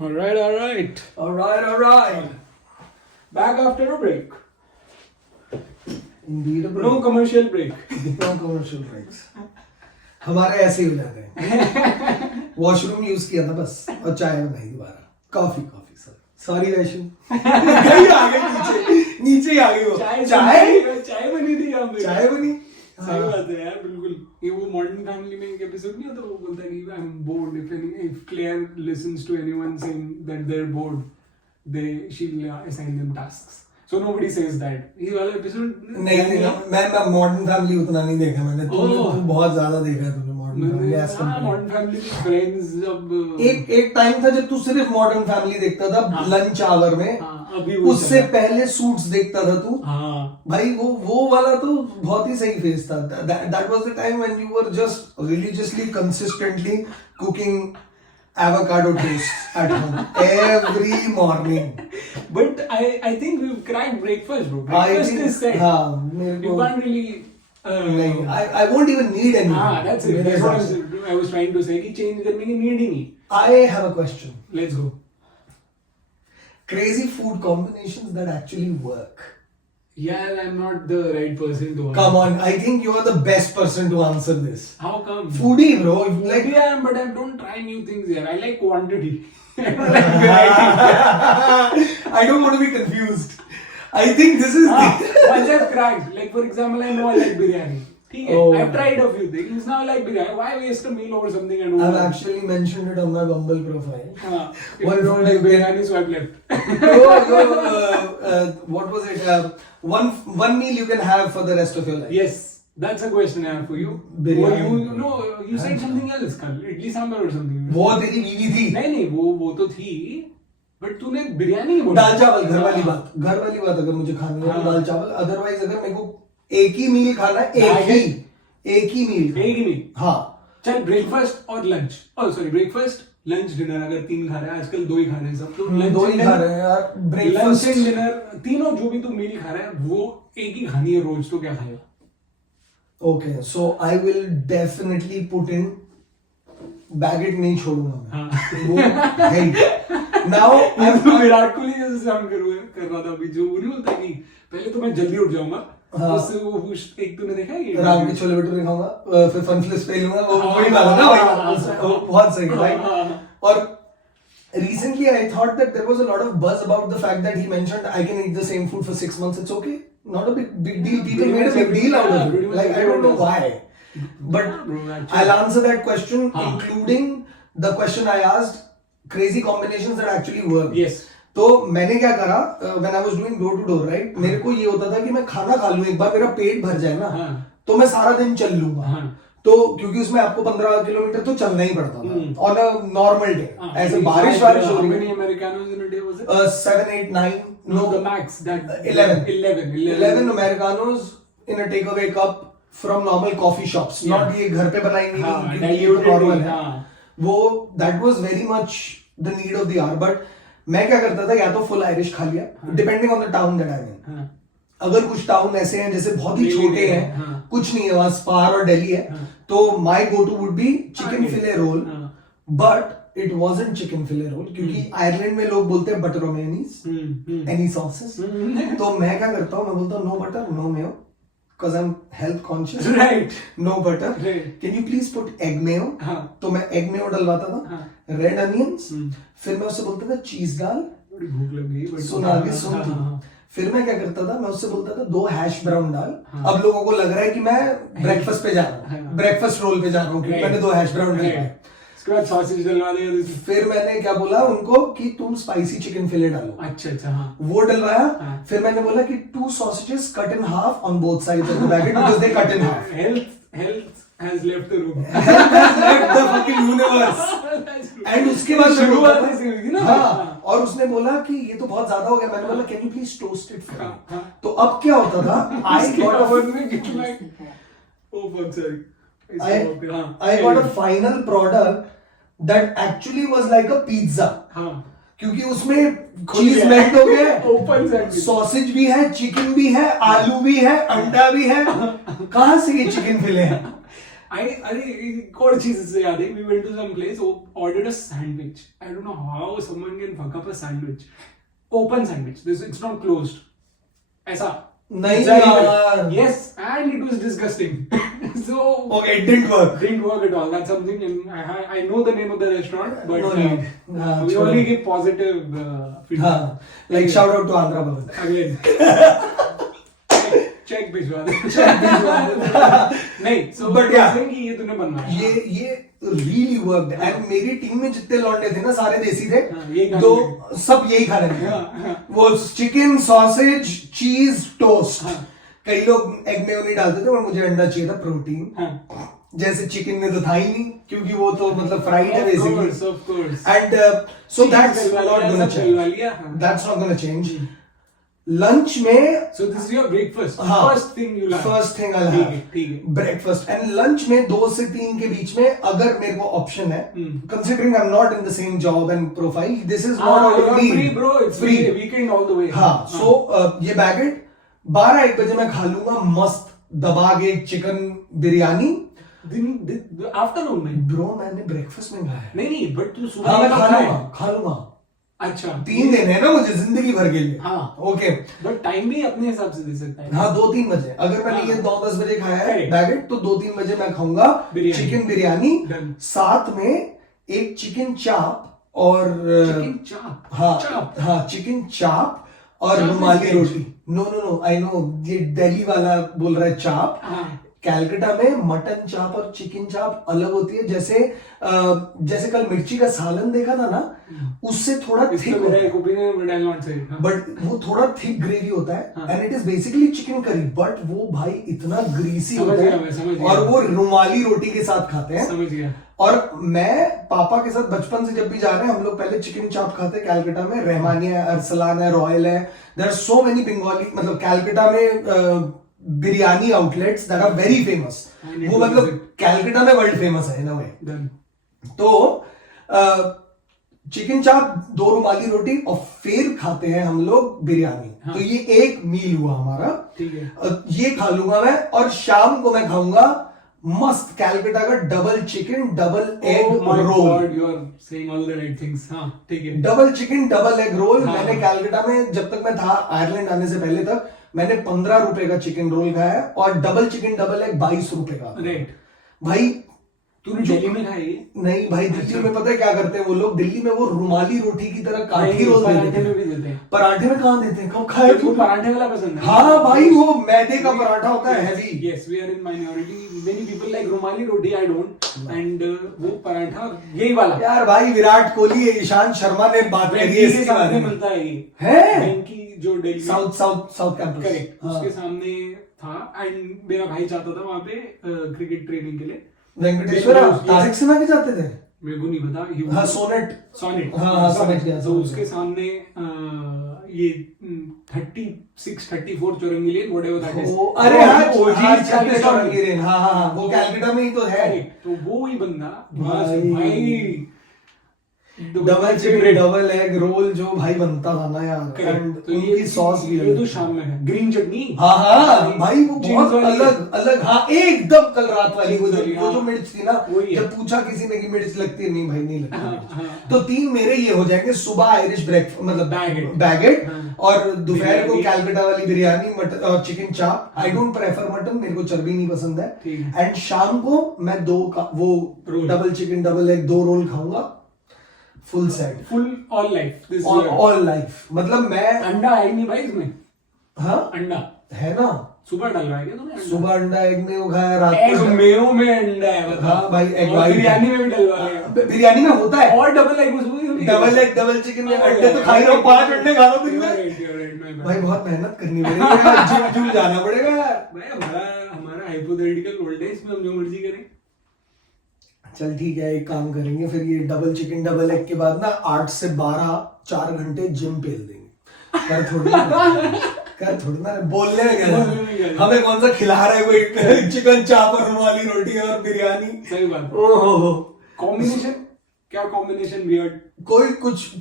All right, all right. All right. Back after a break. Indeed a break. No commercial break. No commercial breaks. हमारे ऐसे ही हो जाते हैं. Washroom use किया था बस और चाय बनाई दोबारा. Coffee sorry Vaishu. कहीं आ गई नीचे ही आ गई वो. चाय बनी थी यहाँ पे. चाय बनी. सही बात है यार बिल्कुल. ये वो मॉडर्न फैमिली में एक एपिसोड नहीं होता, वो बोलता है कि I am board if Claire listens to anyone saying that they're bored, she'll assign them tasks. So nobody says that. ये वाला एपिसोड नहीं मैं मॉडर्न फैमिली उतना नहीं देखा मैंने. तू बहुत ज्यादा देखा है तूने मॉडर्न फैमिली फ्रेंड्स. जब एक टाइम था जब तू सिर्फ मॉडर्न फैमिली देखता था लंच आवर में. अभी उससे पहले सूट्स देखता था तू. भाई वो वाला तो बहुत ही सही फेज था. That was the time when you were just religiously consistently cooking avocado toast at home every morning. But I think we've cracked breakfast, bro. Breakfast is set. You can't really. I won't even need any. That's it. That's what I was trying to say. कि change करने की need ही नहीं. I have a question. Let's go. Crazy food combinations that actually work. Yeah, I'm not the right person to answer. Come on, I think you are the best person to answer this. How come? Foodie, bro. Foodie I am, but I don't try new things here. I like quantity. I don't like variety. I don't want to be confused. I think this is once I've cracked. Like for example, I know I like biryani. I've tried a few things. Now I like biryani. Why waste a meal over something I don't I've like? actually mentioned it on my Bumble profile. If you don't like biryani, swipe left. What was it? One meal you can have for the rest of your life. Yes, that's a question I have for you. Biryani. You said something else कल. Idli sambar or something. वो तेरी बीवी थी. नहीं वो तो थी. But तूने बिरयानी नहीं बोला. दाल चावल घर वाली बात अगर मुझे खानी है तो दाल चावल. अदरवाइज अगर मेरे को एक ही मील खाना है एक ही मील. हाँ चल ब्रेकफास्ट और lunch. Sorry breakfast lunch dinner अगर 3 खा रहे हैं आजकल 2 ही खा रहे हैं सब. तो 2 ही खा रहे हैं यार. ब्रेकफास्ट एंड डिनर तीनों जो भी तू मील खा रहा है वो एक ही खानी है रोज. तो क्या खाएगा? Okay so I will definitely put in baguette. नहीं छोड़ूंगा मैं. नाउ विराट कोहली जैसे साउंड कर रहा था अभी. जो नहीं बोलता कि पहले तो मैं जल्दी उठ जाऊंगा. उससे वो एक तूने देखा है राम के छोले भटूरे खाऊंगा फिर फन फ्लिप्स पे लूंगा. वो वही वाला ना भाई. बहुत सही भाई. और recently I thought that there was a lot of buzz about the fact that he mentioned I can eat the same food for 6 months. It's okay. Not a big deal. People made a big deal out of it. Like I don't know why. But I'll answer that question including the question I asked. Crazy combinations that actually work. Yes. तो मैंने क्या करा when I was doing door to door right. मेरे को ये होता था कि मैं खाना खा लूं एक बार मेरा पेट भर जाए ना. तो मैं सारा दिन चल लूंगा. तो क्योंकि उसमें आपको 15 किलोमीटर तो चलना ही पड़ता था ऑन अ नॉर्मल डे. ऐसे बारिश हो रही है. Americanos in a day was it? 7, 8, 9. No, the max. That 11 Americanos in a takeaway cup from normal coffee shops. Not ये घर पे बनाएंगे क्योंकि ये तो नॉर्मल है. वो that was very much the need of the hour. But मैं क्या करता था या तो फुल आयरिश खा लिया depending on the town that I in. अगर कुछ टाउन ऐसे हैं जैसे बहुत ही छोटे हैं कुछ नहीं है वहां स्पार और दिल्ली है तो my go to would be chicken fillet roll. But it wasn't chicken fillet roll क्योंकि आयरलैंड में लोग बोलते हैं बटर और मेयोनीज एनी सॉसेस. तो मैं क्या करता हूँ मैं बोलता हूँ no butter no mayo because I'm health conscious. Right. No butter. Right. Can you please put egg mayo? तो मैं egg mayo डलवाता था. Red onions. फिर मैं उससे बोलता था चीज डाल. बड़ी भूख लग गई. सुन तू. फिर मैं क्या करता था मैं उससे बोलता था 2 हैश ब्राउन डाल. अब लोगों को लग रहा है कि मैं ब्रेकफास्ट पे जा रहा हूँ. ब्रेकफास्ट रोल पे जा रहा हूँ क्योंकि मैंने 2 हैश ब्राउन डाले. सॉसेज डलवा दिया. फिर मैंने क्या बोला उनको कि तुम स्पाइसी चिकन फिले डालो. अच्छा हाँ. वो डलवाया. फिर मैंने बोला कि 2 sausages cut in half on both sides of the baguette because they cut in half. Health has left the room. Health has left the fucking universe. And उसके बाद शुरुआत ऐसी हुई थी ना. हाँ. और उसने बोला कि ये तो बहुत ज्यादा हो गया. मैंने बोला can you please toast it for me. तो अब क्या होता था I got a final product that actually was like a pizza. क्योंकि उसमें चीज मेल्ट हो गया. ओपन सॉसेज भी है चिकन भी है आलू भी है अंडा भी है. कहाँ से ये चिकन फिले हैं? अरे एक और चीज से याद है, we went to some place, ordered a sandwich. I don't know how someone can fuck up a sandwich. Open sandwich. It's not closed. ऐसा. नहीं यार. Yes, and it was disgusting. So okay, it didn't work. Didn't work at all. That's something, and I know the name of the restaurant, but No need. we only give positive feedback. Like shout out to Andhra Bhavan. Again. Check भिजवा दे. नहीं. So but yeah, कि ये तूने बनवाया. ये really worked. And मेरी team में जितने लौंडे थे ना सारे देसी थे. ये तो सब यही खा रहे थे. वो चिकन, सॉसेज, चीज, टोस्ट. कई लोग एग में नहीं डालते थे, और मुझे अंडा चाहिए था प्रोटीन. जैसे चिकन में तो था ही नहीं, क्योंकि वो तो मतलब फ्राइड है basically. And so that's not gonna change. That's not gonna change. Lunch में so this is your breakfast. हाँ, first thing you'll have. First thing I'll have breakfast. And lunch में 2 से 3 के बीच में अगर मेरे को ऑप्शन है, considering I'm not in the same job and profile, this is not only free bro, it's free weekend all the way. हाँ, so ये बैगेट 12-1 बजे मैं खा लूंगा मस्त दबा के चिकन बिरयानी. आफ्टरनून में ब्रो मैंने ब्रेकफास्ट में खाया. नहीं बट तू सुबह हाँ मैं खा लूंगा. अच्छा 3 दिन है ना मुझे जिंदगी भर के लिए. हाँ ओके. बट टाइम भी अपने हिसाब से दे सकता है. हाँ 2-3 बजे. अगर मैंने ये 9-10 बजे खाया है बैगेट, तो 2-3 बजे मैं खाऊंगा चिकन बिरयानी. साथ में एक चिकन चाप और चिकन चाप. हाँ चिकन चाप और रुमाली रोटी. नो आई नो ये दिल्ली वाला बोल रहा है चाप. कैलकाटा में मटन चाप और चिकन चाप अलग होती है. जैसे कल मिर्ची का सालन देखा था ना, उससे थोड़ा थिक बट वो थोड़ा थिक ग्रेवी होता है. And it is basically chicken curry, but वो भाई इतना ग्रीसी होता है. और वो रुमाली रोटी के साथ खाते हैं. समझ गया. और मैं पापा के साथ बचपन से जब भी जा रहे हैं हम लोग पहले चिकन चाप खाते हैं. कैलकाटा में रहमानिया है, अरसलान है, रॉयल है. There are so many Bengali, मतलब कैलकाटा में biryani outlets that are very famous. वो मतलब कैलकाटा में वर्ल्ड फेमस है इन अ वे. तो चिकन चाप, 2 रुमाली रोटी और फिर खाते हैं हम लोग बिरयानी. तो ये एक मील हुआ हमारा. ठीक है. ये खा लूंगा मैं. और शाम को मैं खाऊंगा मस्त कैलकाटा का double chicken double egg roll. You are saying all the right things. हाँ ठीक है. Double chicken double egg roll. मैंने कैलकाटा में जब तक मैं था आयरलैंड आने से पहले तक मैंने 15 रुपए का चिकन रोल खाया और डबल चिकन डबल एग 22 रुपए का. राइट भाई तूने दिल्ली में खाई? नहीं भाई, दिल्ली में पता है क्या करते हैं वो लोग? दिल्ली में वो रुमाली रोटी की तरह काठी रोल देते हैं. भी देते हैं. पराठे में कहाँ देते हैं? कब खाए तू? पराठे वाला पसंद है? हाँ भाई, वो मैदे का पराठा होता है heavy. Yes, we are in minority. Many people like rumali roti. I don't. And वो पराठा यही वाला. यार भाई विराट कोहली, ईशांत शर्मा ने बात करी है इसके बारे में. मिलता है ये. है की जो दिल्ली साउथ कैंपस. करेक्ट. उसके सामने था. एंड मेरा भाई चाहता था वहाँ पे क्रिकेट ट्रेनिंग के लिए. वेंकटेश्वर तारिक सिन्हा के जाते थे. मेरे को नहीं पता. हाँ सोनेट. हाँ समझ गया. तो उसके सामने ये 36, 34 चौरंगी लेन व्हाटएवर दैट इज. अरे हाँ 36 चौरंगी लेन. हाँ वो कैलकाटा में ही तो है. तो वो ही बंदा भाई double chicken double egg role जो भाई बनता था ना यार. तो उनकी सॉस भी ये तो शाम में है. ग्रीन चटनी. हाँ भाई वो बहुत अलग. हाँ एकदम कल रात वाली वो जो मिर्च थी ना, जब पूछा किसी ने कि मिर्च लगती है, नहीं भाई नहीं लगती. तो 3 मेरे ये हो जाएंगे. सुबह आयरिश ब्रेकफास्ट मतलब बैगेट, और दोपहर को कैलकाटा वाली बिरयानी, मटन और चिकन चाप. आई डोंट प्रेफर मटन, मेरे को चर्बी नहीं पसंद है. एंड शाम को मैं 2 वो double chicken double egg 2 roll खाऊंगा. Full set. Full all life. All life मतलब मैं. अंडा है नहीं भाई इसमें? हाँ अंडा है ना. सुबह डलवाया क्या तूने? सुबह अंडा एग में वो खाया, रात को मेयो में अंडा है. बता. हाँ भाई एग वाइट. बिरयानी में भी डलवाया. बिरयानी में होता है. और डबल एग उसमें. डबल एग डबल चिकन में अंडे तो खा ही रहा हूँ. 5 अंडे खा लो दिन में. भाई बहुत मेहनत करनी पड़ेगी. जिम जाना पड़ेगा यार. भाई हमारा हाइपोथेटिकल वोल्टेज में हम जो मर्जी करें. चल ठीक है, एक काम करेंगे फिर. ये डबल चिकन डबल एग के बाद ना 8 से 12 4 घंटे जिम पेल देंगे. कर थोड़ी ना बोलने में क्या. हमें कौन सा खिला रहा है कोई? चिकन चाप और रुमाली रोटी और बिरयानी. सही बात. ओहो कॉम्बिनेशन क्या? Combination weird. कोई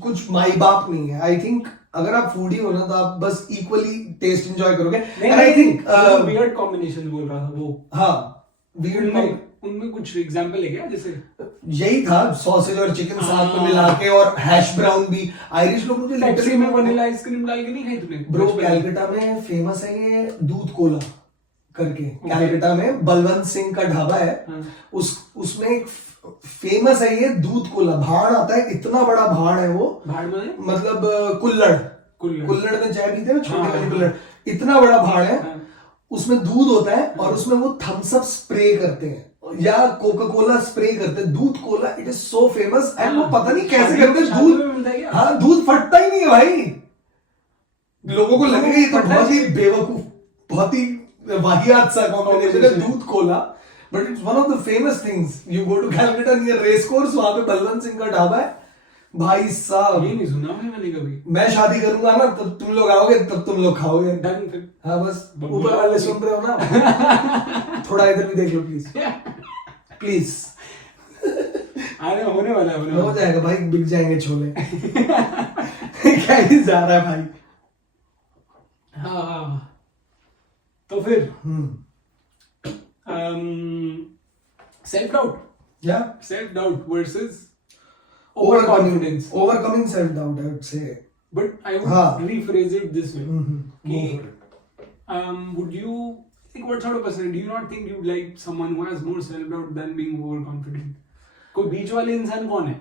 कुछ माई बाप नहीं है. आई थिंक अगर आप फूडी हो ना तो आप बस इक्वली टेस्ट एंजॉय करोगे. आई थिंक वियर्ड कॉम्बिनेशन बोल रहा था वो. हाँ वियर्ड. उनमें कुछ एग्जांपल है क्या जैसे? यही था, सॉसेज और चिकन साथ में मिला के, और हैश ब्राउन भी। आयरिश लोग मुझे पेप्सी में वनीला आइसक्रीम डाल के नहीं खाई तूने? ब्रो कैलकाटा में फेमस है ये दूध कोला करके। कैलकाटा में बलवंत सिंह का ढाबा है, उसमें एक फेमस है ये दूध कोला। भाड़ आता है, इतना बड़ा भाड़ है वो, भाड़ में मतलब कुल्हड़ में चाय पीते हैं, छोटी वाली कुल्हड़, इतना बड़ा भाड़ है, उसमें दूध होता है और उसमें वो थम्स अप स्प्रे करते हैं या कोका कोला स्प्रे करते हैं। दूध Cola, it is so famous. And वो पता नहीं कैसे करते हैं, दूध, हाँ दूध फटता ही नहीं है भाई। लोगों को लगेगा ये तो बहुत ही बेवकूफ, बहुत ही वाहियात सा कॉम्बिनेशन है दूध cola, but it's one of the famous things. You go to Calcutta near race course, वहां पे बलवंत सिंह का ढाबा है भाई साहब। ये नहीं सुना मैंने कभी। मैं शादी करूंगा ना, तब तुम लोग आओगे, तब तुम लोग खाओगे। हाँ बस, ऊपर वाले सुन रहे हो ना, थोड़ा इधर भी देख लो प्लीज, प्लीज। होने वाला है, हो जाएगा भाई, बिक जाएंगे छोले। क्या ही जा रहा है भाई। हाँ तो फिर self doubt versus overcoming self doubt, I would say. But I would rephrase it this way. Would you think, what sort of person do you not think you'd like someone who has more self doubt than being overconfident? कोई बीच वाले इंसान कौन है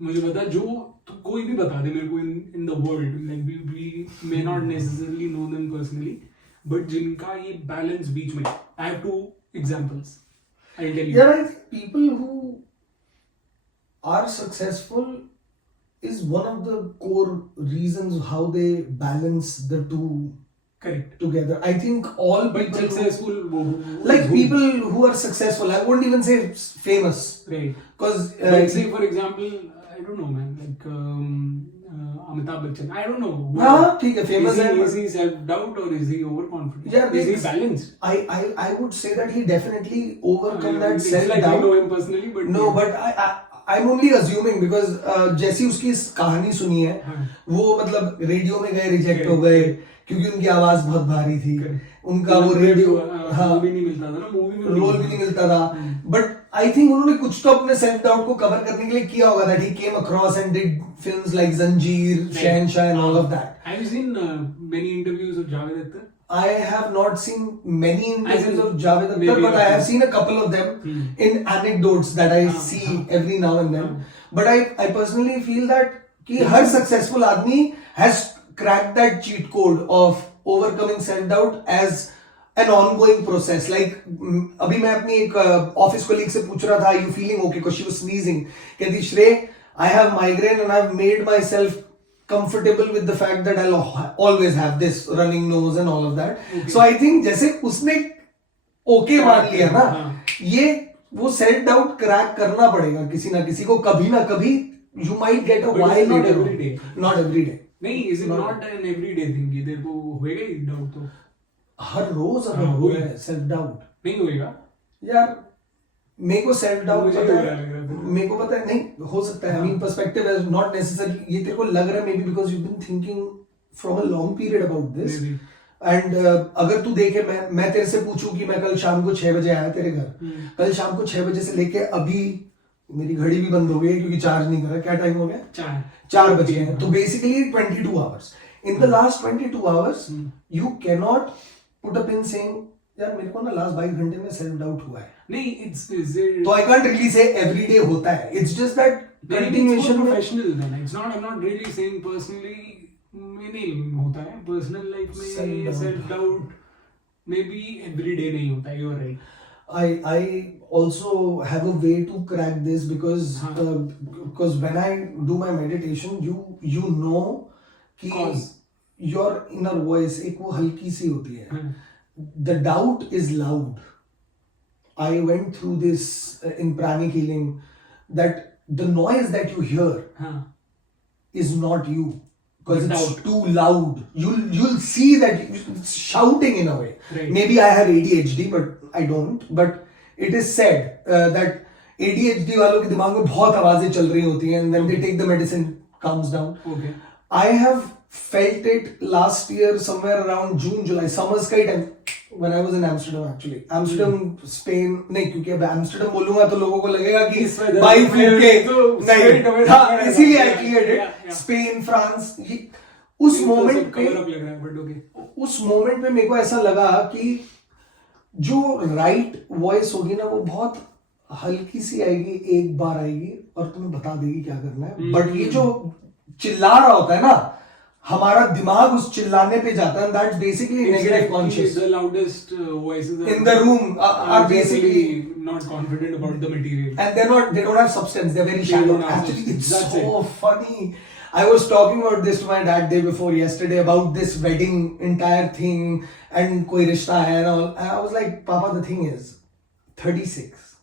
मुझे बता, जो तो कोई भी बता दे मेरे को in the world, like we may not necessarily know them personally, but जिनका ये balance बीच में. I have 2 examples. I'll tell you. Yeah, I think people who are successful is one of the core reasons how they balance the two together. I think all people successful like people who are successful, I wouldn't even say famous, right? Because let's say for example, I don't know man, like Amitabh Bachchan, I don't know. हाँ ठीक है, famous है. Is he self doubt or is he overconfident? Yeah, is he balanced? I would say that he definitely overcome that self like doubt. I know him personally, but no, but I'm only assuming because जैसी उसकी कहानी सुनी है, वो मतलब radio में गए, reject हो गए क्योंकि उनकी आवाज बहुत भारी थी, उनका वो रेडियो भी नहीं मिलता था ना, मूवी में रोल भी नहीं मिलता था। बट आई थिंक उन्होंने कुछ तो अपने सेल्फ डाउट को कवर करने के लिए किया होगा, that he came across and did films like जंजीर, शहंशाह and all of that. Have you seen many interviews of Javed Akhtar? I have not seen many interviews of Javed Akhtar, but I have seen a couple of them in anecdotes that I see every now and then. But I personally feel that कि हर successful आदमी has cracked that cheat code of overcoming self-doubt as an ongoing process. Like अभी मैं अपनी एक office colleague से पूछ रहा था, you feeling okay? Because she was sneezing. कहती श्रेय, I have migraine and I've made myself comfortable with the fact that I'll always have this running nose and all of that. Okay. So I think जैसे उसने okay मान लिया ना, ये वो self doubt crack करना पड़ेगा किसी ना किसी को, कभी ना कभी. You might get a while not every day. Not every day. नहीं, is it not an everyday thing कि तेरे को होएगा ही doubt तो? हर रोज अगर हो है self doubt. नहीं होएगा यार, मेरे को सेल्फ डाउट मेरे को पता है नहीं हो सकता है. I mean perspective is not necessarily, ये तेरे को लग रहा है maybe because you've been thinking from a long period about this. And अगर तू देखे, मैं तेरे से पूछूं कि मैं कल शाम को 6 बजे आया तेरे घर, कल शाम को 6 बजे से लेके अभी मेरी घड़ी भी बंद हो गई क्योंकि चार्ज नहीं करा. क्या टाइम हो गया? 4 बज गए. तो basically 22 hours. In the last 22 hours you cannot put a pin saying यार मेरे को ना लास्ट 22 घंटे में सेल्फ डाउट हुआ है. नहीं, तो I can't really say every day होता है. It's just that continuation. Professional then. It's not, I'm not really saying personally में नहीं होता है. Personal life में self doubt maybe every day नहीं होता है. You're right. I also have a way to crack this because when I do my meditation, you know कि your inner voice एक वो हल्की सी होती है. The doubt is loud. I went through this in pranic healing, that the noise that you hear is not you, because it's too loud. You'll see that it's shouting in a way. Right. Maybe I have ADHD, but I don't. But it is said that ADHD वालों के दिमाग में बहुत आवाजें चल रही होती हैं, and then they take the medicine, calms down. Okay. I have felt it last year somewhere around June, July, summers का time. when I was in Amsterdam actually. Amsterdam, Spain नहीं, क्योंकि अब Amsterdam बोलूंगा तो लोगों को लगेगा कि भाई फूके नहीं, हाँ इसीलिए I cleared it. Spain, France, उस मोमेंट पे उस मोमेंट पे मेरे को ऐसा लगा कि जो राइट वॉइस होगी ना वो बहुत हल्की सी आएगी, एक बार आएगी और तुम्हें बता देगी क्या करना है. बट ये जो चिल्ला रहा होता है ना, हमारा दिमाग उस चिल्लाने पे जाता है. That's basically negative conscious. The loudest voices in the room are basically not confident about the material, and they don't have substance. They're very shallow. Actually, it's so funny. I was talking about this to my dad day before yesterday about this wedding entire thing and koi rishta hai and all. And I was like, Papa, the thing is, 36.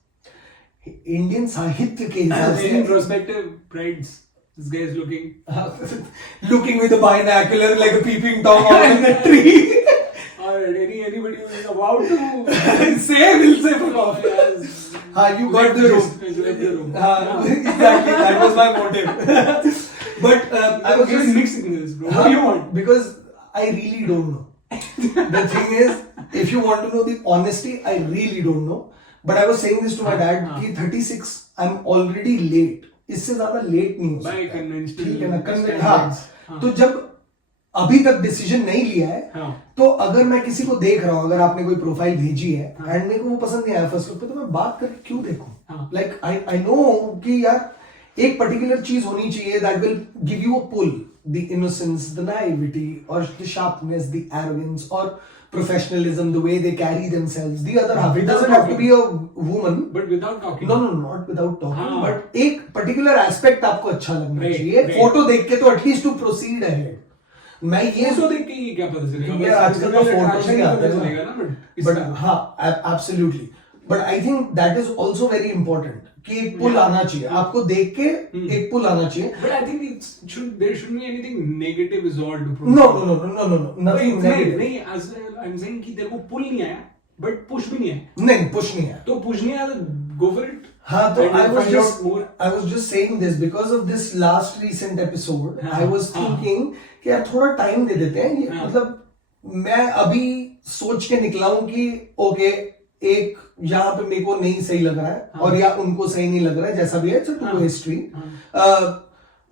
Indian Sahitya ke hisab se in prospective brides. This guy is looking with a binocular like a peeping tom on the tree. Or anybody who is about to will say fuck off. Yes. You got the room. Exactly, that was my motive. But I was giving mixed signals, bro. What do you want? Because I really don't know. The thing is, if you want to know the honesty, I really don't know. But I was saying this to my dad कि 36, I'm already late. इससे ज्यादा late नहीं हो सकता. ठीक है ना? हाँ. तो जब अभी तक डिसीजन नहीं लिया है, तो अगर मैं किसी को देख रहा हूँ, अगर आपने कोई प्रोफाइल भेजी है एंड मेरे को वो पसंद नहीं आया फर्स्ट लुक पे, तो मैं बात करके क्यों देखूं? लाइक आई नो कि यार एक पर्टिकुलर चीज होनी चाहिए that will give you a pull. The innocence, the naivety और द शार्पनेस, द एरोगेंस और professionalism, the way they carry themselves, the other half. It doesn't have to be a woman. But without talking. No, not without talking. But एक particular aspect आपको अच्छा लगना चाहिए. Photo देख के तो at least to proceed ahead. मैं ये फोटो देख के ये क्या पता चलेगा? यार आजकल तो फोटोज ही आते हैं ना. But हाँ, absolutely. But I think that is also very important. कि एक पुल आना चाहिए, आपको देख के एक पुल आना चाहिए. But I think there shouldn't be anything negative resolved to prove. No. Nothing negative. नहीं, as I'm saying कि तेरे को पुल नहीं आया, but push भी नहीं आया. नहीं, push नहीं आया. तो push नहीं आया तो go for it. हाँ, तो I was just saying this because of this last recent episode. I was thinking कि यार थोड़ा टाइम दे देते हैं. ये मतलब मैं अभी सोच के निकला हूँ कि ओके एक यहाँ पे मेरे को नहीं सही लग रहा है और या उनको सही नहीं लग रहा है, जैसा भी है. To history.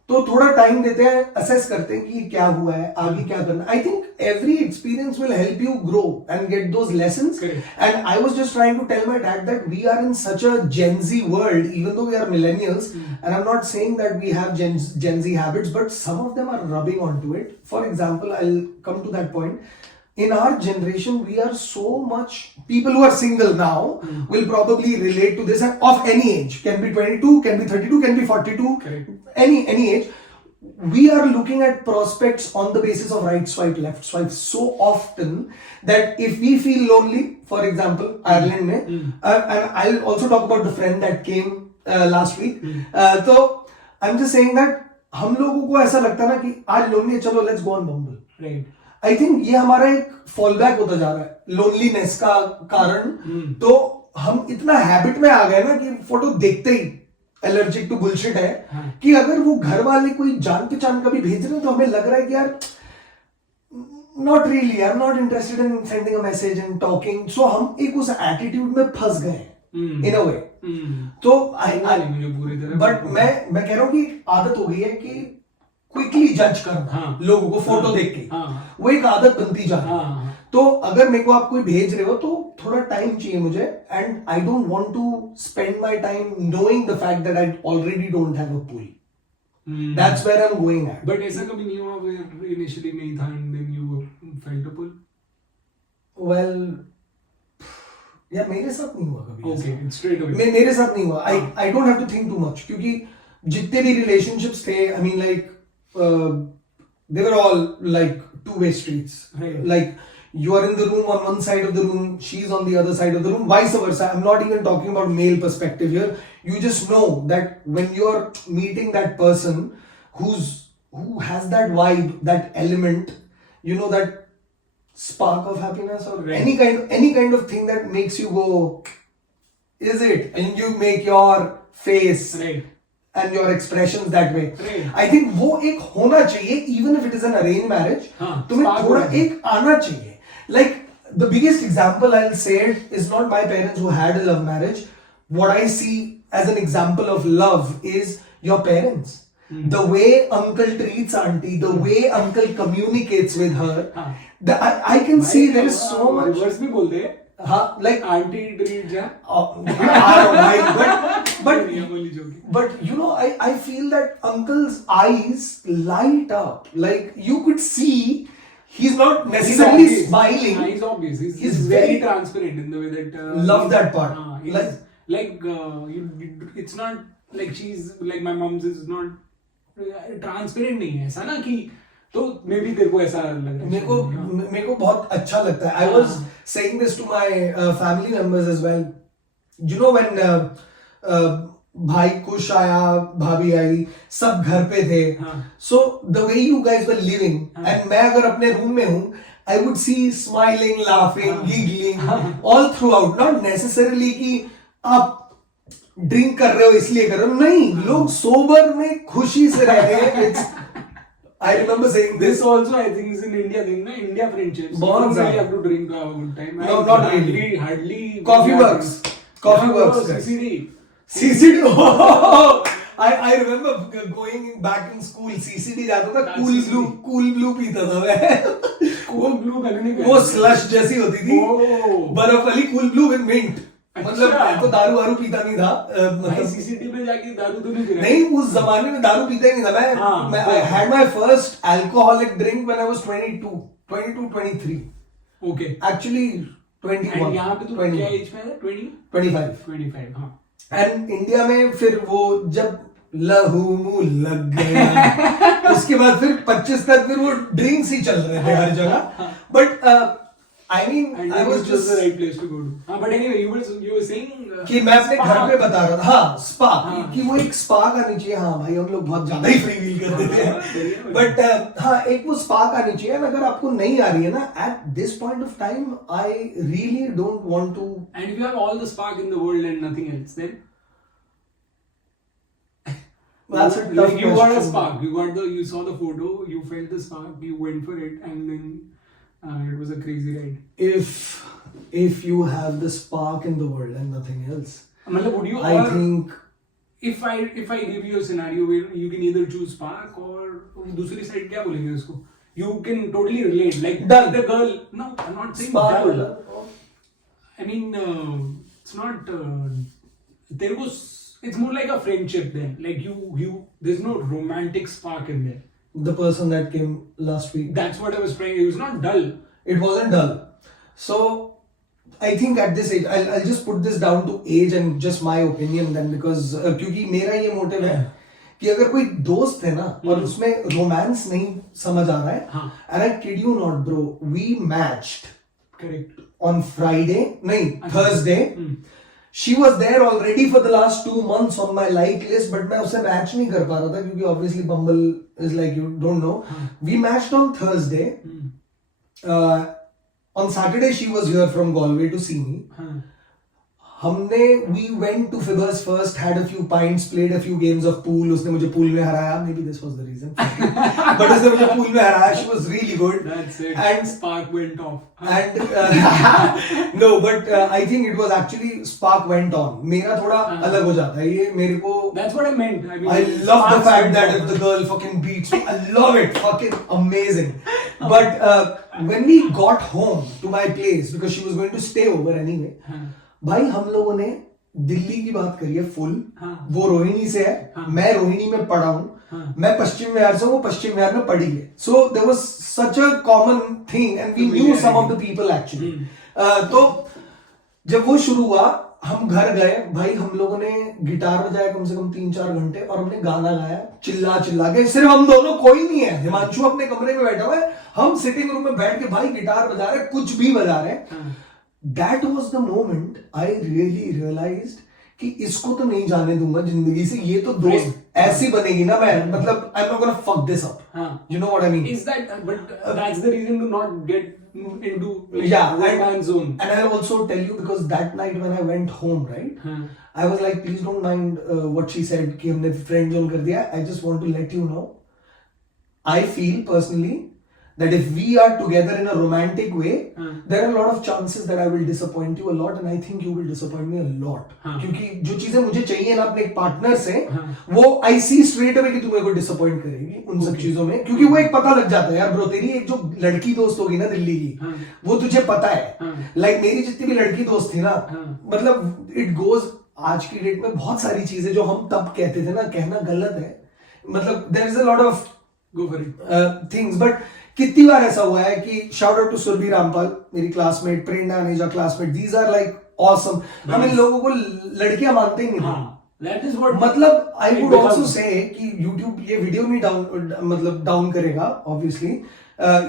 तो थोड़ा टाइम देते हैं, असेस करते हैं कि क्या हुआ है, आगे क्या करना. I think every experience will help you grow and get those lessons. Correct. And I was just trying to tell my dad that we are in such a Gen Z world, even though we are millennials. And I'm not saying that we have Gen Z habits, but some of them are rubbing onto it. For example, I'll come to that point. In our generation, we are so much, people who are single now will probably relate to this, and of any age, can be 22, can be 32, can be 42, Correct. any age. We are looking at prospects on the basis of right swipe, left swipe so often that if we feel lonely, for example, Ireland mein, and I'll also talk about the friend that came last week. So I'm just saying that हम लोगों को ऐसा लगता ना कि आज lonely है, चलो let's go on Bumble. Right. I think ये हमारा एक फॉल बैक होता जा रहा है लोनलीनेस का कारण. तो हम इतना हैबिट में आ गए ना कि फोटो देखते ही एलर्जिक टू बुलशिट है कि अगर वो घर वाले कोई जान पहचान का भी भेज रहे हैं तो हमें लग रहा है कि यार not really, I am not interested in sending a message and talking. So हम एक उस एटीट्यूड में फंस गए इन अ वे. तो बट मैं कह रहा हूँ कि आदत हो गई है कि क्विकली जज करना लोगों को फोटो देख के. वो एक आदत बनती जा रही है. तो अगर मेरे को आप कोई भेज रहे हो तो थोड़ा टाइम चाहिए मुझे. And I don't want to spend my time knowing the fact that I already don't have a pull. That's where I am going at. But ऐसा कभी नहीं हुआ वेयर इनिशियली नहीं था and then you felt a pull? Well यार मेरे साथ नहीं हुआ कभी. ओके, स्ट्रेट अवे मेरे साथ नहीं हुआ. I don't have to think too much क्योंकि जितने भी रिलेशनशिप्स थे, I mean like they were all like two-way streets. Right. Like you are in the room on one side of the room, she's on the other side of the room, vice versa. I'm not even talking about male perspective here. You just know that when you're meeting that person who has that vibe, that element, you know, that spark of happiness or any kind of thing that makes you go, is it? And you make your face. Right. And your expressions that way. Right. I think वो एक होना चाहिए even if it is an arranged marriage. तुम्हें थोड़ा एक आना चाहिए. Like the biggest example I'll say it is not my parents who had a love marriage. What I see as an example of love is your parents. The way uncle treats auntie, the way uncle communicates with her, I can see there is so much. Reverse भी बोलते हैं. Like Auntie treats her. But you know, I feel that uncle's eyes light up. Like you could see he's not necessarily smiling. He's obvious. He's very transparent in the way that. Love that part. It's not like she's like my mom's is not transparent नहीं है ऐसा ना कि तो may be तेरे को ऐसा लग रहा है. मेरे को बहुत अच्छा लगता है. I was saying this to my family members as well. You know when भाई कुश आया, भाभी आई, सब घर पे थे. So the way you guys were living and मैं अगर अपने रूम में हूँ, I would see smiling, laughing, giggling all throughout. Not necessarily कि आप ड्रिंक कर रहे हो इसलिए कर रहे हो, नहीं, लोग सोबर में खुशी से रह रहे हैं. I remember saying this also. I think is in India thing ना, India friendships. You don't really have to drink a good time. No, not really. Hardly. Coffee works. CCD. Oh, I remember going back in school. CCD जाता था. Cool blue पीता था मैं. Cool blue मैंने नहीं पिया. वो slush जैसी होती थी. बर्फ वाली cool blue with mint. मतलब आपको दारू वारू पीता नहीं था. मतलब सीसीडी में जाके दारू तो नहीं पीना. नहीं, उस जमाने में दारू पीता ही नहीं था. मैं I had my first alcoholic drink when I was 22, 23. Okay. Actually 21. And यहाँ पे तो क्या एज में है? 25. हाँ. And इंडिया में फिर वो जब लहू मुँह लग गया उसके बाद फिर 25 तक फिर वो ड्रिंक्स ही चल रहे थे हर जगह. But I mean, I was just the right place to go to. But anyway, you were saying कि मैं अपने घर पे बता रहा था. हाँ, स्पा कि वो एक स्पा आनी चाहिए. हाँ भाई, हम लोग बहुत ज्यादा ही फ्री व्हील करते थे. बट हाँ, एक वो स्पा आनी चाहिए. अगर आपको नहीं आ रही है ना, at this point of time, I really don't want to. And if you have all the spark in the world and nothing else, then that's a tough you got a spark. You saw the photo, you felt the spark, you went for it, and then. It was a crazy ride. If you have the spark in the world and nothing else, would you? I think if I give you a scenario where you can either choose spark or दूसरी side क्या बोलेंगे उसको? You can totally relate. Like the girl. No, I'm not saying spark. I mean, it's not. It's more like a friendship then. Like there's no romantic spark in there. The person that came last week. That's what I was trying. It was not dull. It wasn't dull. So I think at this age, I'll just put this down to age and just my opinion then, because क्योंकि मेरा ये motive है कि अगर कोई दोस्त है ना और उसमें रोमांस नहीं समझ आ रहा है, and I kid you not bro, we matched. Correct. On Friday, नहीं, Thursday. She was there already for the last 2 months on my like list, but मैं उससे match नहीं कर पा रहा था क्योंकि obviously Bumble is like you don't know. We matched on Thursday. On Saturday she was here from Galway to see me. We went to Fibber's first, had a few pints, played a few games of pool. उसने मुझे pool में हराया. Maybe this was the reason. But उसने मुझे pool में हराया. She was really good. That's it. And spark went off. And no, but I think it was actually spark went on. मेरा थोड़ा अलग हो जाता है. ये मेरे को. That's what I meant. I mean, I love the fact that if the girl fucking beats me, I love it. Fucking amazing. But when we got home to my place, because she was going to stay over anyway. भाई हम लोगों ने दिल्ली की बात करी है full. वो रोहिणी से है, मैं रोहिणी में पढ़ा हूँ. मैं पश्चिम विहार से हूँ, वो पश्चिम विहार में पढ़ी है. So there was such a common thing and we knew some of the people actually. तो जब वो शुरू हुआ, हम घर गए. भाई हम लोगों ने गिटार बजाया कम से कम 3-4 घंटे और हमने गाना गाया चिल्ला चिल्ला के. सिर्फ हम दोनों, कोई नहीं है. हिमांशु अपने कमरे में बैठा हुआ है, हम सिटिंग रूम में बैठ के भाई गिटार बजा रहे, कुछ भी बजा रहे. That was the moment I really realized कि इसको तो नहीं जाने दूंगा जिंदगी से. ये तो दोस्त ऐसी बनेगी ना, मैं मतलब I'm not gonna fuck this up. You know what I mean? Is that? But that's the reason to not get into romance zone. And I'll also tell you, because that night when I went home, right, I was like, please don't mind what she said कि हमने friend zone कर दिया. I just want to let you know, I feel personally that if we are together in a romantic way, there are a lot of chances that I will disappoint you a lot and I think you will disappoint me a lot. क्योंकि जो चीजें मुझे चाहिए ना अपने एक partner से, वो I see straight away कि तू मेरे को disappoint करेगी उन सब चीजों में, क्योंकि वो एक पता लग जाता है यार ब्रो, तेरी एक जो लड़की दोस्त होगी ना दिल्ली की, वो तुझे पता है, लाइक मेरी जितनी भी लड़की दोस्त थी ना, मतलब इट गोज, आज की डेट में बहुत सारी चीजें जो हम तब कहते थे ना, कहना गलत है, मतलब there is a lot of go for it things, but कितनी बार ऐसा हुआ है कि shout out to Surabhi Rampal, मेरी क्लासमेट, प्रेरणा नेजा classmate, these are like awesome, हम इन लोगों को लड़कियां मानते ही नहीं थे। That is what, मतलब आई वुड आल्सो से कि YouTube ये वीडियो नहीं डाउन करेगा ऑब्वियसली,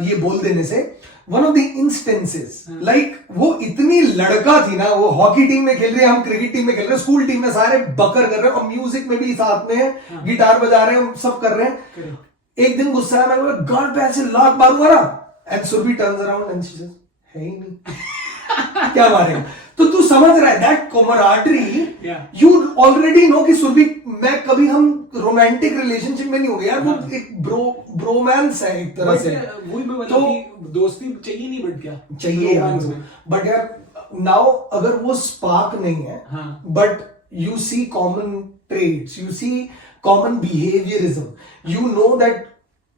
ये बोल देने से, one of the instances, like वो इतनी लड़का थी ना, वो हॉकी टीम में खेल रहे हैं, हम क्रिकेट टीम में खेल रहे हैं, स्कूल टीम में सारे बकर कर रहे हैं और म्यूजिक में भी साथ में गिटार बजा रहे हैं, सब कर रहे हैं। एक दिन गुस्सा है, मैं गार्ड पे ऐसे लात मारूंगा ना, and Surabhi turns around and she says है ही नहीं क्या मारेगा, तो तू समझ रहा है that camaraderie, you already know कि सुरभि, मैं कभी हम रोमांटिक रिलेशनशिप में नहीं हो गए यार, वो एक ब्रोमांस है एक तरह से, तो दोस्ती चाहिए नहीं, बट क्या चाहिए यार, बट यार नाउ अगर वो स्पार्क नहीं है, but you see common trades, you see common behaviourism, you know that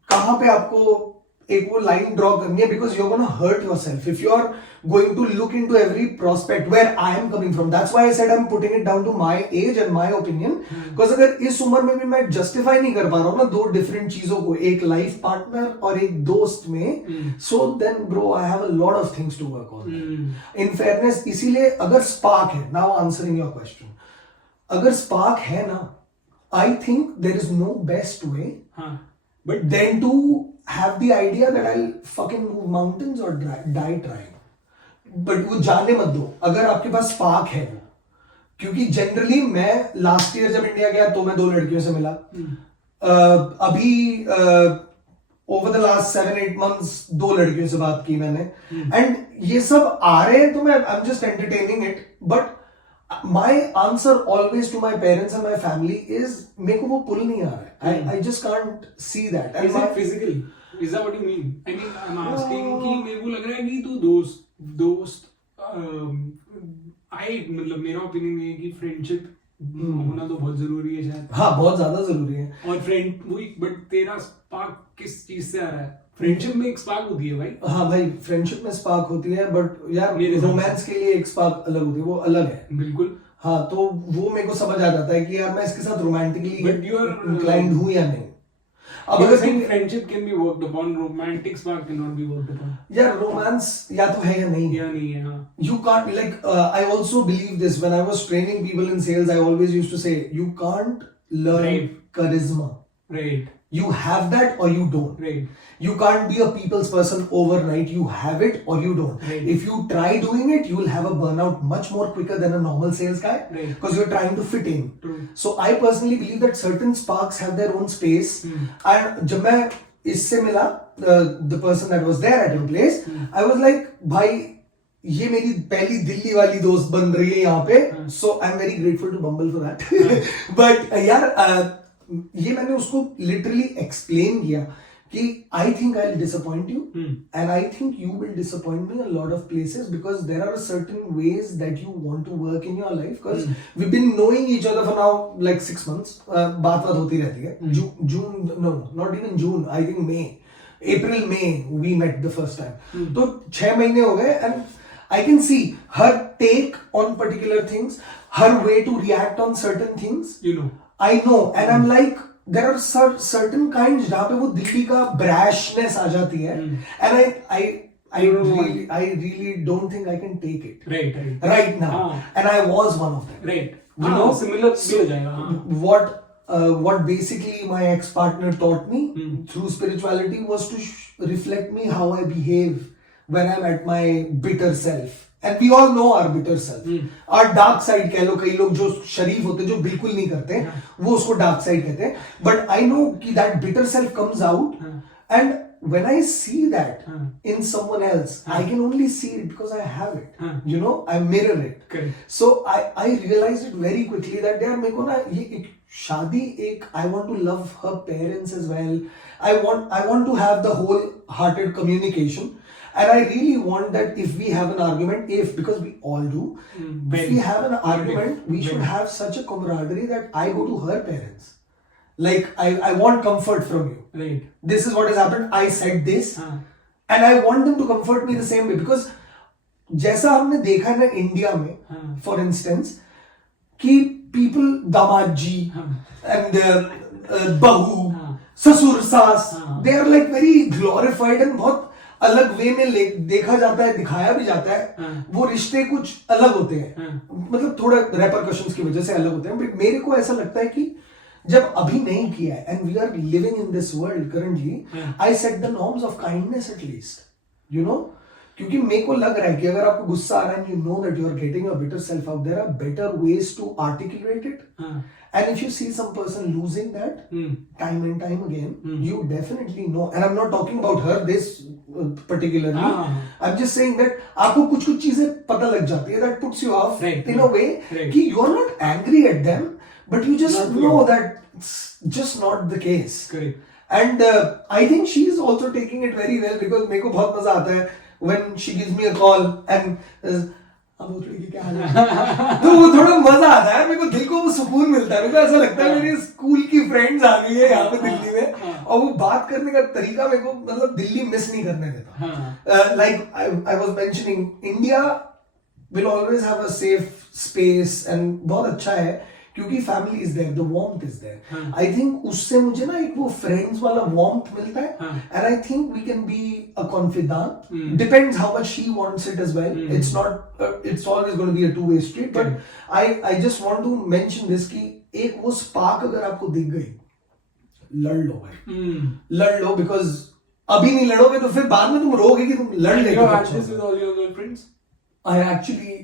कहां पे आपको एक वो लाइन ड्रॉ करनी है, because you are gonna hurt yourself if you are going to look into every prospect where I am coming from, that's why I said I am putting it down to my age and my opinion, because अगर इस उम्र में भी मैं justify नहीं कर पा रहा हूं ना दो डिफरेंट चीजों को, एक लाइफ पार्टनर और एक दोस्त में, so then bro I have a lot of things to work on in fairness. इसीलिए अगर स्पार्क है, नाउ आंसरिंग योर क्वेश्चन, अगर स्पार्क है ना, I think there is no best way but then to have the idea that I'll fucking move mountains or die trying, but वो जाने मत दो अगर आपके पास स्पार्क है वो, क्योंकि जनरली मैं लास्ट ईयर जब इंडिया गया तो मैं 2 लड़कियों से मिला, अभी ओवर द लास्ट 7-8 months 2 लड़कियों से बात की मैंने, एंड ये सब आ रहे हैं तो मैं I am just entertaining it, but my answer always to my parents and my family is मेरे को वो पुल नहीं आ रहा है, I just can't see that. Is it physical? Is that what you mean? I mean, I'm asking कि मेरे को लग रहा है कि तू दोस्त मतलब मेरा ओपिनियन ये है कि फ्रेंडशिप होना तो बहुत जरूरी है शायद, हाँ बहुत ज्यादा जरूरी है, और फ्रेंड वही, बट तेरा स्पार्क किस चीज से आ रहा है? फ्रेंडशिप में एक स्पार्क होती है भाई, हाँ भाई फ्रेंडशिप में स्पार्क होती है, बट यार रोमांस के लिए एक स्पार्क अलग होती है, वो अलग है बिल्कुल, हाँ, तो वो मेरे को समझ आ जाता है कि यार मैं इसके साथ रोमांटिकली इंक्लाइंड हूँ या नहीं। अब अगर friendship can be worked upon, romantic spark can not be worked upon, यार रोमांस या तो है या नहीं है, हाँ, you can't, like I also believe this when I was training people in sales, I always used to say you can't learn charisma, right, you have that or you don't, right, you can't be a people's person overnight, you have it or you don't, right. If you try doing it you will have a burnout much more quicker than a normal sales guy, right, because you're trying to fit in. True. So I personally believe that certain sparks have their own space, and जब मैं इससे मिला the person that was there at your place, I was like भाई ये मेरी पहली दिल्ली वाली दोस्त बन रही है यहाँ पे, so I'm very grateful to Bumble for that. But यार ये मैंने उसको literally explain किया कि I think I'll disappoint you, and I think you will disappoint me a lot of places, because there are certain ways that you want to work in your life, because we've been knowing each other for now like 6 months, बात होती रहती है, June, no, not even June, I think May we met the first time, तो 6 महीने हो गए, and I can see her take on particular things, her way to react on certain things, you know, I know, and I'm like there are certain kinds जहाँ पे वो दिल्ली का brashness आ जाती है, and I really don't think I can take it right now, and I was one of them, right, you know, similar भी हो जाएगा, what basically my ex-partner taught me through spirituality was to reflect me how I behave when I'm at my bitter self. And we all know our bitter self, our dark side कह लो, कई लोग जो शरीफ होते जो बिल्कुल नहीं करते वो उसको dark side कहते हैं, but I know कि that bitter self comes out, and when I see that in someone else, I can only see it because I have it. You know, I mirror it. Correct. So I realized it very quickly that यार मेरे को ना ये एक शादी एक I want to love her parents as well. I want to have the whole-hearted communication. And I really want that if we have an argument, because we all do, if we have an argument, we should have such a camaraderie that I go to her parents. Like, I want comfort from you. Right. This is what has happened. I said this. And I want them to comfort me the same way. Because जैसा हमने देखा है ना India में, for instance, कि people, दामाद जी, and बहू, ससुर सास, they are like very glorified and बहुत अलग वे में देखा जाता है, दिखाया भी जाता है. वो रिश्ते कुछ अलग होते हैं, मतलब थोड़ा रेपरकशंस की वजह से अलग होते हैं. बट मेरे को ऐसा लगता है कि जब अभी नहीं किया है, and we are living in this world currently, I set the norms of kindness at least, you know. क्योंकि मेरे को लग रहा है कि अगर आपको गुस्सा आ रहा है, you know that you are getting a bitter self out, there are better ways to articulate it. And if you see some person losing that time and time again, you definitely know. And I'm not talking about her this particularly. I'm just saying that आपको कुछ चीजें पता लग जाती है that puts you off in a way कि you are not angry at them, but you just know that it's just not the case. Correct. And I think she is also taking it very well because मेरे को बहुत मजा आता है when she gives me a call and अब वो लड़की क्या हाल है, तो वो थोड़ा मजा आता है, मेरे को दिल को वो सुकून मिलता है. मेरे को ऐसा लगता है मेरी स्कूल की फ्रेंड्स आ गई है यहाँ पे दिल्ली में, और वो बात करने का तरीका मेरे को मतलब दिल्ली मिस नहीं करने देता. Like I was mentioning, India will always have a safe space and बहुत अच्छा है क्योंकि family is there, the warmth is there. I think उससे मुझे ना एक वो फ्रेंड्स वाला वार्मथ मिलता है, and I think we can be a confident. Depends how much she wants it as well. It's not, it's always going to be a two way street. But I just want to mention this कि एक वो spark अगर आपको दिख गई, लड़ लो भाई, लड़ लो. बिकॉज अभी नहीं लड़ोगे तो फिर बाद में तुम रोगे कि तुम लड़ ले. आई एक्चुअली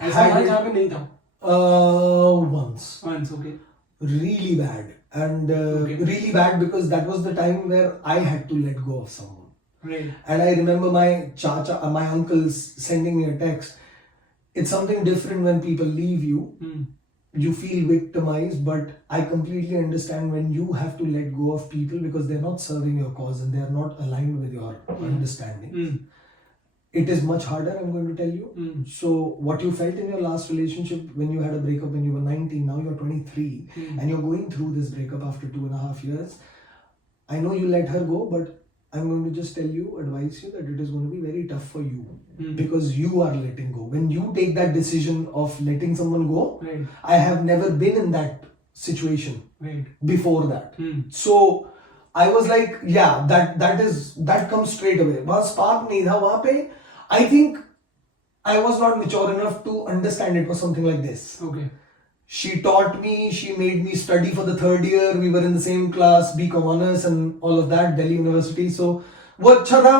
ऐसा जहाँ पे नहीं था. Once, okay. Really bad, and really bad because that was the time where I had to let go of someone. Right. And I remember my chacha, my uncles sending me a text. It's something different when people leave you. You feel victimized, but I completely understand when you have to let go of people because they're not serving your cause and they're not aligned with your understanding. It is much harder, I'm going to tell you. So what you felt in your last relationship when you had a breakup when you were 19, now you're 23, and you're going through this breakup after 2.5 years. I know you let her go, but I'm going to just tell you, advise you that it is going to be very tough for you because you are letting go. When you take that decision of letting someone go, I have never been in that situation before that. So I was like, yeah, that comes straight away. वहाँ spark नहीं था वहाँ पे. I think I was not mature enough to understand it was something like this. Okay. She taught me, she made me study for the 3rd year. We were in the same class, BCom honors and all of that, Delhi University. So वो अच्छा था.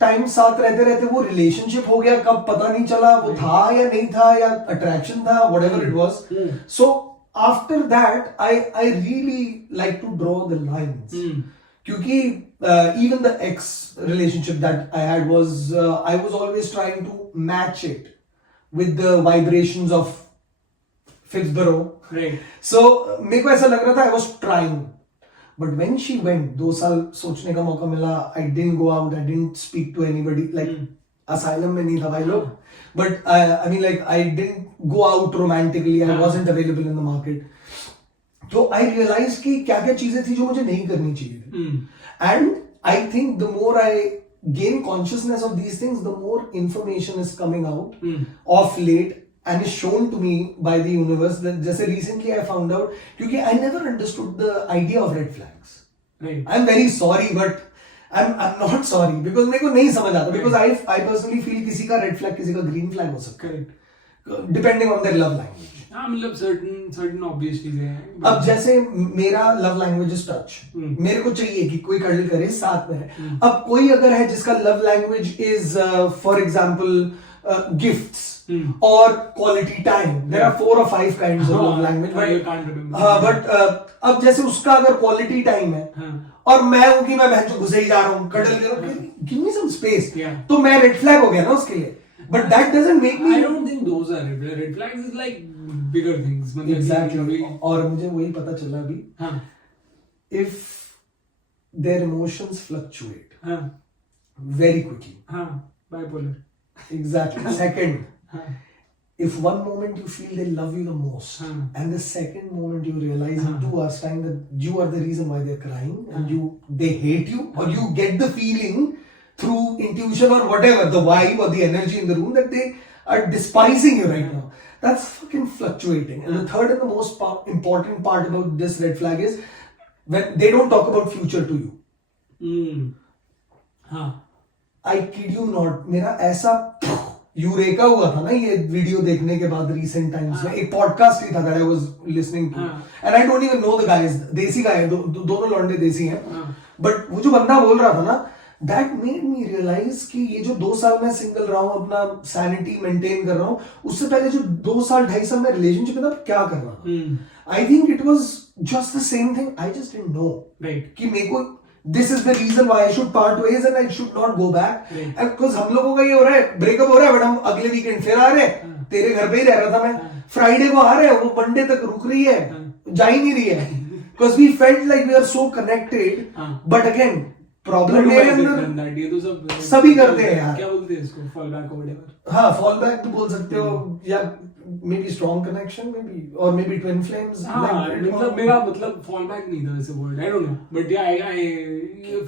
Time साथ रहते रहते वो relationship हो गया, कब पता नहीं चला. वो था या नहीं था या अट्रैक्शन था, whatever it was. So after that, I really like to draw the lines. क्योंकि even the ex relationship that I had was, I was always trying to match it with the vibrations of Fitzborough. Right. So मेरे को ऐसा लग रहा था I was trying. But when she went, 2 साल सोचने का मौका मिला. I didn't go out, I didn't speak to anybody. Like asylum में नहीं था भाई लोग. But I mean, like, I didn't go out romantically. I wasn't available in the market. So I realized कि क्या क्या चीजें थी जो मुझे नहीं करनी चाहिए थी. And I think the more I gain consciousness of these things, the more information is coming out of late and is shown to me by the universe. That जैसे recently I found out, क्योंकि I never understood the idea of red flags. Right. I'm very sorry, but I'm not sorry because मेरे को नहीं समझ आता. Because I personally feel किसी का red flag किसी का green flag हो सकता है. Correct. Depending on their love language. हाँ, मतलब certain obvious चीजें हैं. अब जैसे मेरा love language is touch. मेरे को चाहिए कि कोई cuddle करे, साथ में रहे. अब कोई अगर है जिसका love language is for example gifts or quality time. There are 4 or 5 kinds of love language. But you can't remember. हाँ, but अब जैसे उसका अगर quality time है और मैं हूं कि मैं बहन जो घुसे ही जा रहा हूं, कडल ले रहा हूं, give me some space, Yeah. तो मैं रेड फ्लैग हो गया ना उसके लिए. But that doesn't make me I don't think those are red flags. Is like bigger things. मतलब एग्जैक्टली. कि- और मुझे वही पता चला अभी, हाँ if their emotions fluctuate हाँ very quickly. हाँ bipolar. Exactly. Second, हाँ if one moment you feel they love you the most, and the second moment you realize in 2 hours time that you are the reason why they're crying, and they hate you, or you get the feeling through intuition or whatever, the vibe or the energy in the room that they are despising you right now. That's fucking fluctuating. And the third and the most important part about this red flag is when they don't talk about future to you. हाँ I kid you not, मेरा ऐसा eureka हुआ था ना ये video देखने के बाद रिसेंट टाइम्स में. एक पॉडकास्ट ही था that I was listening to, and I don't even know the guys. देसी गाय है, दोनों लौंडे देसी हैं. बट वो जो बंदा बोल रहा था ना, that made me realize कि ये जो 2 साल मैं सिंगल रहा हूँ, अपना सैनिटी मेंटेन कर रहा हूँ, उससे पहले जो 2 साल 2.5 साल मैं रिलेशनशिप में था, क्या कर रहा था. I think it was just the same thing. I just didn't know. Right. कि मेरे को this is the reason why I should part ways and I should not go back. Right. And because हम लोगों का ये हो रहा है, ब्रेकअप हो रहा है, बट हम अगले वीकेंड फिर आ रहे हैं. तेरे घर पे ही रह रहा था मैं, फ्राइडे को आ रहे हैं, वो मंडे तक रुक रही है, जा ही नहीं रही है. Because we felt like we are so connected. But again, problem मेरे अंदर ये तो सब सभी करते हैं यार. क्या बोलते हैं इसको, फॉल बैक और व्हाटएवर. हाँ, फॉल बैक तो बोल सकते हो, या may be strong connection, may be, और मे बी ट्विन फ्लेम्स. मतलब मेरा मतलब फॉल बैक नहीं था वैसे word, I don't know, but या आई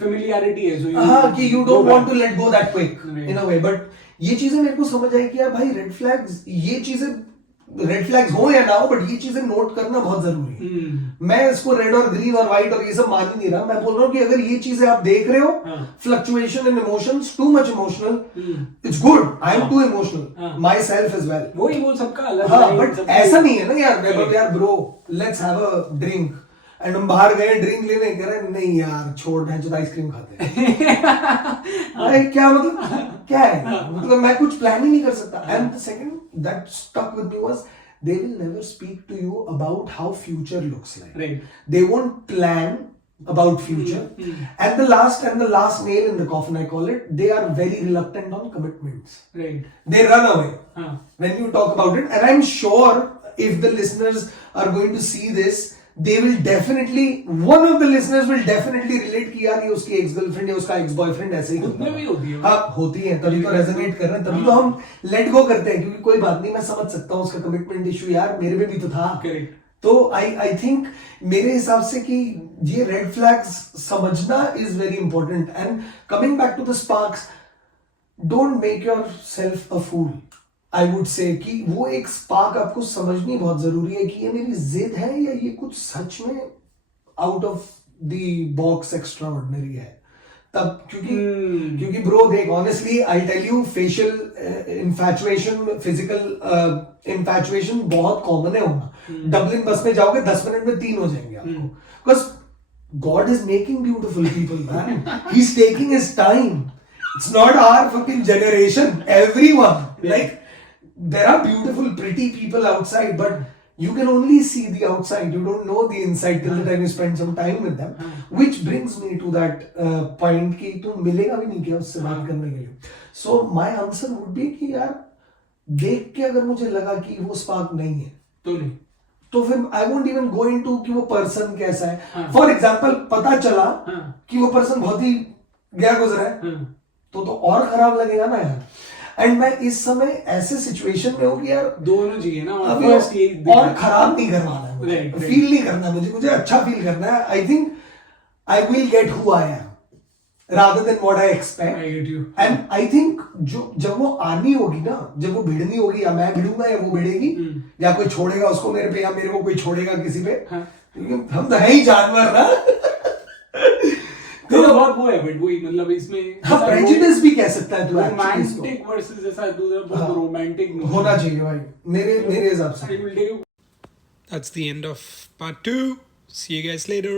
फेमिलियरिटी है, सो हाँ, कि you don't want to let go that quick in a way. But ये चीजें मेरे को समझ आई कि यार भाई रेड फ्लैग्स, ये चीजें रेड फ्लैग्स हो या ना हो, बट ये चीजें नोट करना बहुत जरूरी है. मैं इसको रेड और ग्रीन और व्हाइट और ये सब मान ही नहीं रहा. मैं बोल रहा हूँ कि अगर ये चीजें आप देख रहे हो, fluctuation in emotions, too much emotional, it's good. I am too emotional myself as well. वही वो सबका अलग. हाँ, बट ऐसा नहीं है ना यार, यार bro let's have a drink, and हम बाहर गए ड्रिंक लेने, कह रहे नहीं यार छोड़, मैं जो आइसक्रीम खाते हैं. अरे क्या मतलब, क्या है मतलब, मैं कुछ प्लान ही नहीं कर सकता. And the second that stuck with me was they will never speak to you about how future looks like. Right. They won't plan about future. And the last nail in the coffin, I call it, they are very reluctant on commitments. Right. They run away when you talk about it. And I'm sure if the listeners are going to see this, they will definitely, one of the listeners will definitely relate कि यार ये उसकी ex girlfriend या उसका ex boyfriend ऐसे ही करता है. होती है. हाँ, होती है, तभी तो रेजोनेट कर रहे हैं, तभी तो हम लेट गो करते हैं, क्योंकि कोई बात नहीं, मैं समझ सकता हूँ उसका कमिटमेंट इशू, यार मेरे में भी तो था. Correct. तो आई थिंक मेरे हिसाब से कि ये रेड फ्लैग्स समझना is very important. And coming back to the sparks, don't make yourself a fool. I would say कि वो एक स्पार्क आपको समझनी बहुत जरूरी है कि ये मेरी जिद है या ये कुछ सच में out of the box extraordinary है. तब क्योंकि ब्रो देख, honestly I tell you, facial infatuation, physical infatuation बहुत कॉमन है होना. डबलिन बस में जाओगे 10 मिनट में 3 हो जाएंगे आपको. Because God is making beautiful people, man. He is taking his time. It's not our fucking generation. Everyone. Like, there are beautiful, pretty people outside, but you can only see the outside. You don't know the inside till the time you spend some time with them. Which brings me to that point कि तुम मिलेगा भी नहीं क्या उससे बात करने के लिए. So my answer would be कि यार देख के अगर मुझे लगा कि वो स्पार्क नहीं है, तो फिर I won't even go into कि वो पर्सन कैसा है. For example, पता चला कि वो पर्सन बहुत ही गया गुजरा है, तो और खराब लगेगा ना यार. एंड मैं इस समय ऐसे सिचुएशन में हूँ कि यार दोनों चाहिए ना, और खराब नहीं करवाना है, फील नहीं करना मुझे अच्छा फील करना है. I think I will get who I am rather than what I expect. And I think जो जब वो आनी होगी ना, जब वो भिड़नी होगी, या मैं भिड़ूंगा या वो भिड़ेगी, या कोई छोड़ेगा उसको मेरे पे या मेरे को कोई छोड़ेगा किसी पे, हम तो है ही जानवर ना. तो बहुत वो है, बट वही मतलब इसमें हाँ, प्रेजुडिस भी कह सकता है तू. रोमांटिक वर्सेस जैसा बहुत रोमांटिक होना चाहिए भाई, मेरे हिसाब से. That's the end of part 2. See you guys later.